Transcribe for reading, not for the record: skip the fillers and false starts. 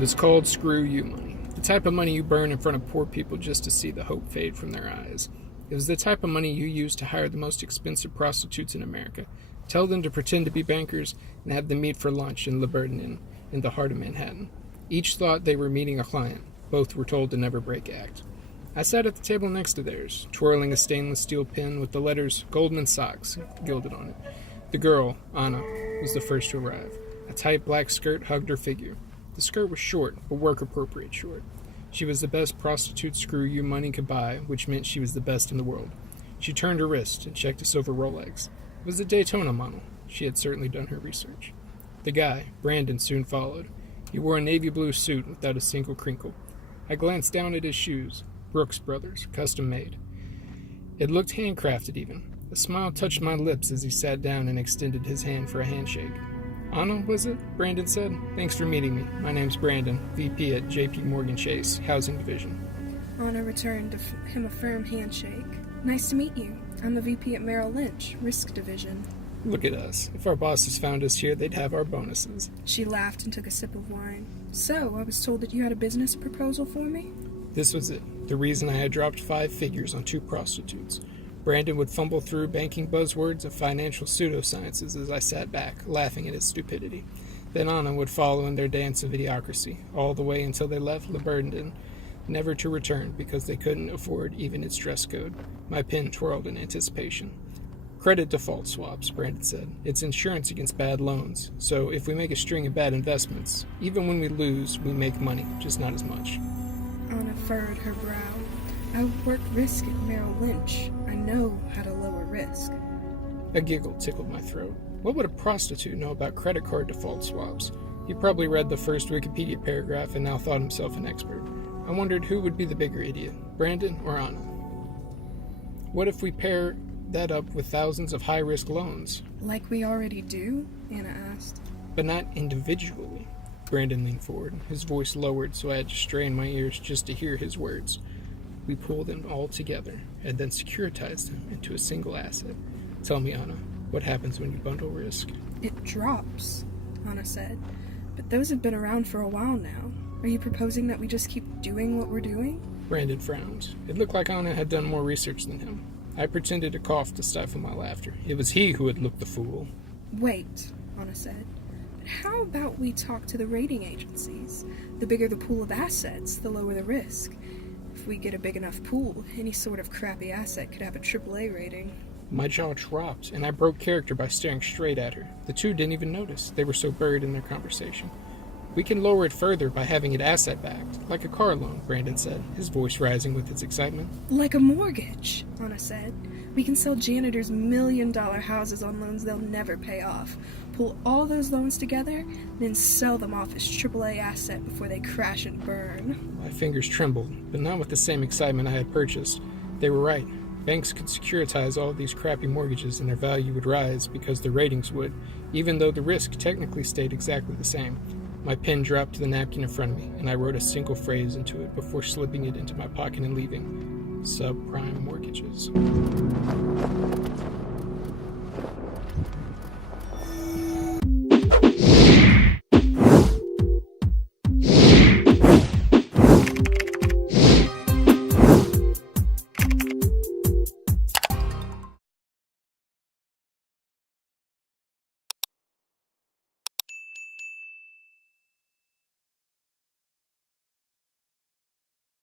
was called screw you money. The type of money you burn in front of poor people just to see the hope fade from their eyes. It was the type of money you used to hire the most expensive prostitutes in America, tell them to pretend to be bankers, and have them meet for lunch in Liberton in the heart of Manhattan. Each thought they were meeting a client. Both were told to never break act. I sat at the table next to theirs, twirling a stainless steel pen with the letters Goldman Sachs gilded on it. The girl, Anna, was the first to arrive. A tight black skirt hugged her figure. The skirt was short, but work-appropriate short. She was the best prostitute screw you money could buy, which meant she was the best in the world. She turned her wrist and checked a silver Rolex. It was a Daytona model. She had certainly done her research. The guy, Brandon, soon followed. He wore a navy blue suit without a single crinkle. I glanced down at his shoes. Brooks Brothers, custom made. It looked handcrafted even. A smile touched my lips as he sat down and extended his hand for a handshake. Anna, was it? Brandon said. Thanks for meeting me. My name's Brandon, VP at J.P. Morgan Chase, Housing Division. Anna returned him a firm handshake. Nice to meet you. I'm the VP at Merrill Lynch, Risk Division. Look at us. If our bosses found us here, they'd have our bonuses. She laughed and took a sip of wine. So, I was told that you had a business proposal for me? This was it. The reason I had dropped 5 figures on 2 prostitutes. Brandon would fumble through banking buzzwords and financial pseudosciences as I sat back, laughing at his stupidity. Then Anna would follow in their dance of idiocracy, all the way until they left Liberton, never to return because they couldn't afford even its dress code. My pen twirled in anticipation. Credit default swaps, Brandon said. It's insurance against bad loans. So if we make a string of bad investments, even when we lose, we make money, just not as much. Anna furrowed her brow. I work risk at Merrill Lynch. I know how to lower risk. A giggle tickled my throat. What would a prostitute know about credit card default swaps? He probably read the first Wikipedia paragraph and now thought himself an expert. I wondered who would be the bigger idiot, Brandon or Anna. What if we pair that up with thousands of high-risk loans? Like we already do? Anna asked. But not individually. Brandon leaned forward, his voice lowered so I had to strain my ears just to hear his words. We pull them all together and then securitize them into a single asset. Tell me, Anna, what happens when you bundle risk? It drops, Anna said. But those have been around for a while now. Are you proposing that we just keep doing what we're doing? Brandon frowned. It looked like Anna had done more research than him. I pretended to cough to stifle my laughter. It was he who had looked the fool. Wait, Anna said. But how about we talk to the rating agencies? The bigger the pool of assets, the lower the risk. If we get a big enough pool, any sort of crappy asset could have a AAA rating. My jaw dropped, and I broke character by staring straight at her. The two didn't even notice. They were so buried in their conversation. We can lower it further by having it asset-backed, like a car loan, Brandon said, his voice rising with its excitement. Like a mortgage, Anna said. We can sell janitors million-dollar houses on loans they'll never pay off, pull all those loans together, then sell them off as AAA asset before they crash and burn. My fingers trembled, but not with the same excitement I had purchased. They were right. Banks could securitize all these crappy mortgages and their value would rise because the ratings would, even though the risk technically stayed exactly the same. My pen dropped to the napkin in front of me, and I wrote a single phrase into it before slipping it into my pocket and leaving. Subprime mortgages.